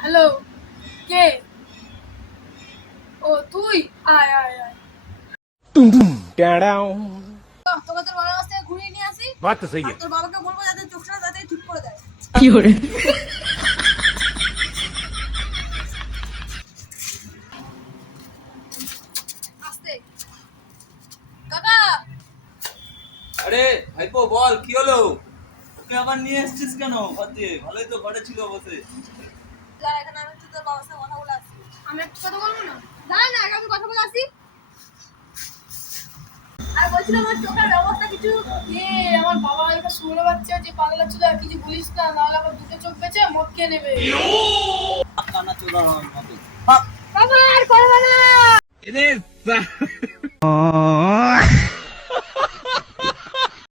Hello, কে? ও তুই, আয় আয় আয়। টেড়াও। তোকে তোর বাবার কাছ থেকে ঘুরিয়ে নিয়ে আসি। बात तो सही আর है। তোর বাবাকে বলবো যাতে চোখটা যাতে ঠিক করে দেয়। কি করে? আস্তে। কাকা, আরে ভাইপো বল কি হলো? ওকে আবার নিয়ে এসেছিস কেন ঘরে? ভালোই তো ঘরে ছিল বসে। যা এখানে আমি একটু তোর বাবার সাথে কথা বলে আসি। আমি একটু কথা বলবো না? না না, আগে আমি কথা বলে আসি। আর বলছিলাম আমার চোখের ব্যবস্থা কিছু। আমার বাবা একটা শুনে বাচ্চা যে পাগলা চুদা, কিছু বলিস না, নাহলে আবার দুটো চোখ বেঁচে মদ খেয়ে নেবে। কানা চোদা হওয়ার মতো। বাবা আর করবে না। इधर